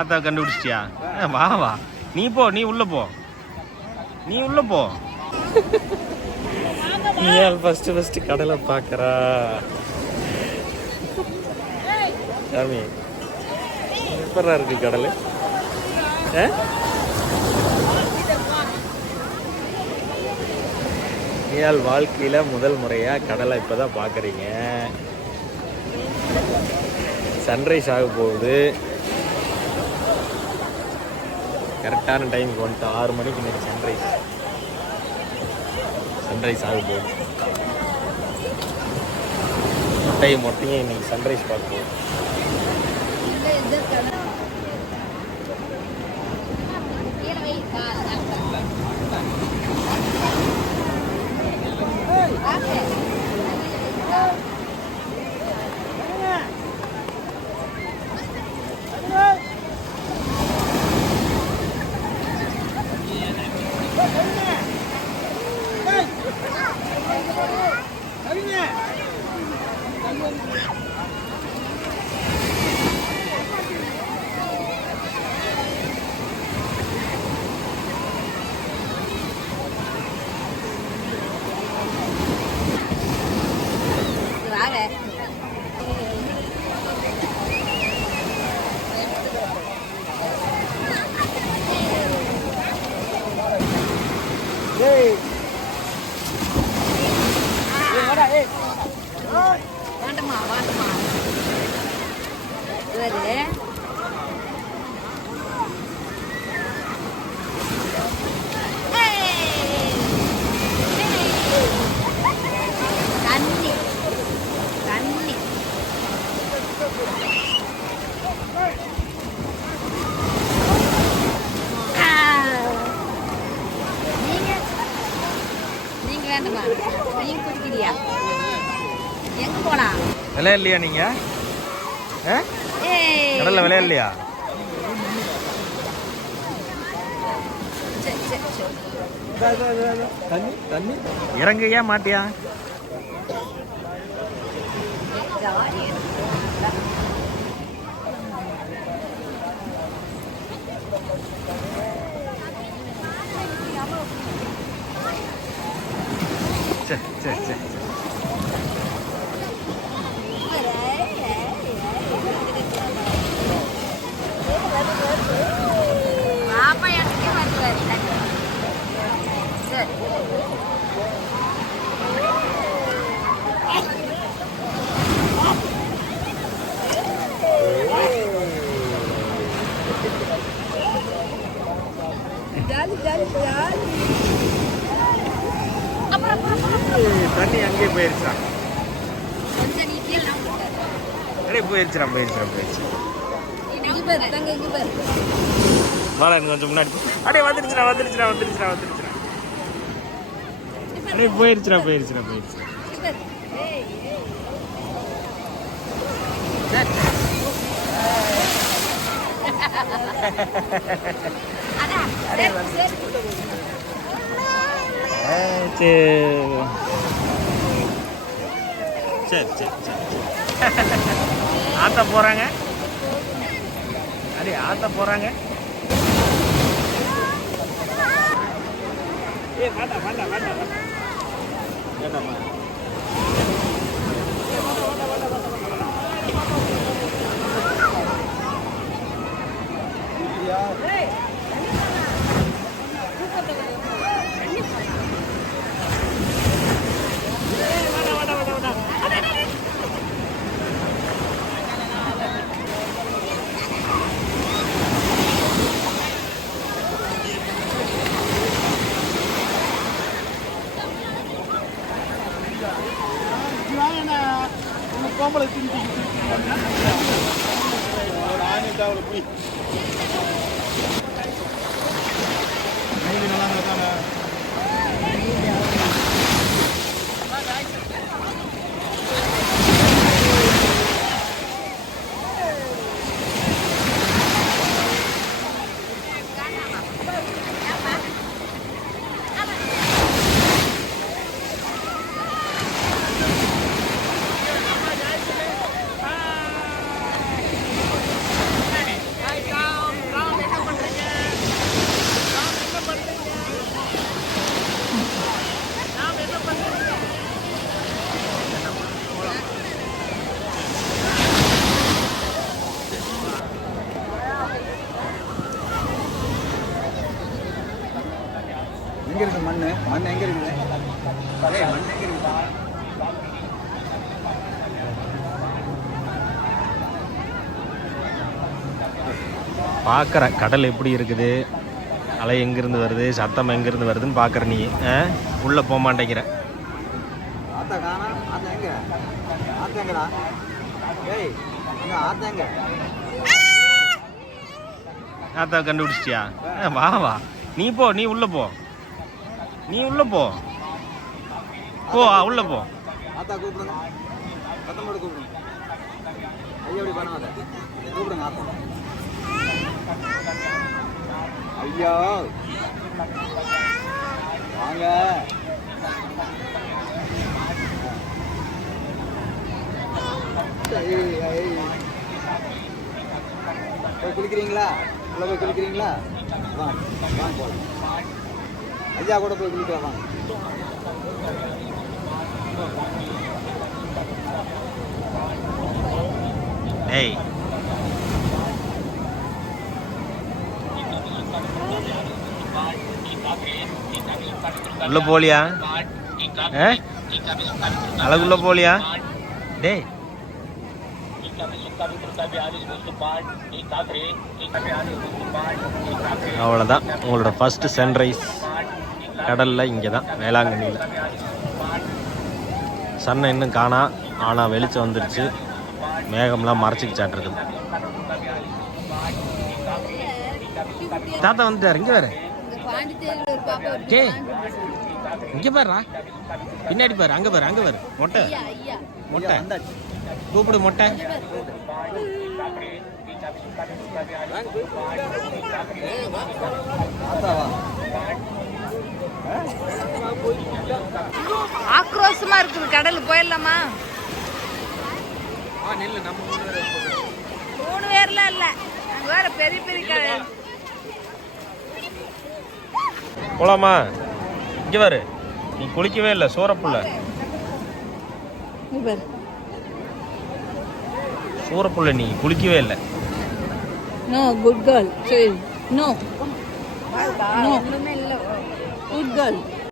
ஆத்தா கண்டுபிடிச்சிட்டியா? வா வா, நீ போ, நீ உள்ள போ, நீ உள்ள போ. நீயால் ஃபர்ஸ்ட் கடலை பார்க்கறா சாமி. எப்படா இருக்கு கடல்? நீயால் வாழ்க்கையில முதல் முறையா கடலை இப்பதான் பாக்குறீங்க. சன்ரைஸ் ஆக போகுது. கரெக்டான டைமுக்கு வந்துட்டு 6 மணிக்கு இன்னைக்கு சன்ரைஸ் ஆக போகுது. மொட்டையும் இன்னைக்கு சன்ரைஸ் பார்க்க போகுது. விளையாடலையா நீங்க? கடல்ல விளையாடலையா? தண்ணி இறங்கையா மாட்டியா? சரி தண்ணி அங்கேயே போயிருச்சா? போயிருச்சுடா. கொஞ்சம் முன்னாடி அப்படியே வந்துருச்சுடா. போயிருச்சுடா. சரி ஆத்த போறாங்க. ஆத்த போறாங்க. வேண்டாமா? கோம்பளை திருப்பி ஒரு ஆணி தாவல போய் நல்லா இருக்காங்க. எங்க இருக்கு மண்ணு? மண் எங்க இருக்குது? மண் எங்க இருக்குது? பார்க்குற கடல் எப்படி இருக்குது, அலை எங்கேருந்து வருது, சத்தம் எங்கேருந்து வருதுன்னு பார்க்குற நீ உள்ளே போக மாட்டேங்கிற. ஆத்தா காணா? ஆத்தா எங்க? ஆத்தா எங்கடா? ஏய் எங்க ஆத்தா எங்க? ஆத்தா கண்டுபிடிச்சிட்டியா? வா வா, நீ போ, நீ உள்ளே போ, நீ உள்ளே போ, போ உள்ளே போ. ஆத்தா கூப்பிடுங்க, சத்தம் போட்டு கூப்பிடுங்க. ஐயா அப்படி பண்ணாத, கூப்பிடுங்க ஆத்தா. ஐயா வாங்க. போய் குளிக்கிறீங்களா? உள்ள போய் குளிக்கிறீங்களா? வாங்க வாங்க போகலாம். ஐயா கூட போய் குளிக்கலாம் வாங்க. ஏய் உள்ள போலியா? அழகுள்ள போலியா? டேய் அவ்வளோதான் உங்களோட ஃபர்ஸ்ட் சன்ரைஸ் கடலில் இங்கே தான் வேளாங்கண்ணியில். சன்னை இன்னும் காணா, ஆனால் வெளிச்சம் வந்துருச்சு, மேகம்லாம் மறைச்சிக்கிச்சாட்டிருக்குது. தாத்தா வந்துட்டார், இங்கே வேறு. டே இங்கே பாருடா, பின்னாடி பாரு, அங்கே பாரு, அங்கே பாரு, மொட்டை மொட்டை கூப்பிடு மொட்டை. ஆக்ரோஷமா இருக்குது கடல், போயிடலாமா? 3 பேர்லாம் இல்ல, அங்க வேற பெரிய பெரிய கடல். போலாமா? இங்கே பாரு, நீ குளிக்கவே இல்லை, சூறப்புள்ள சூறப்புள்ள, நீ குளிக்கவே இல்லை. No good girl. No no good girl.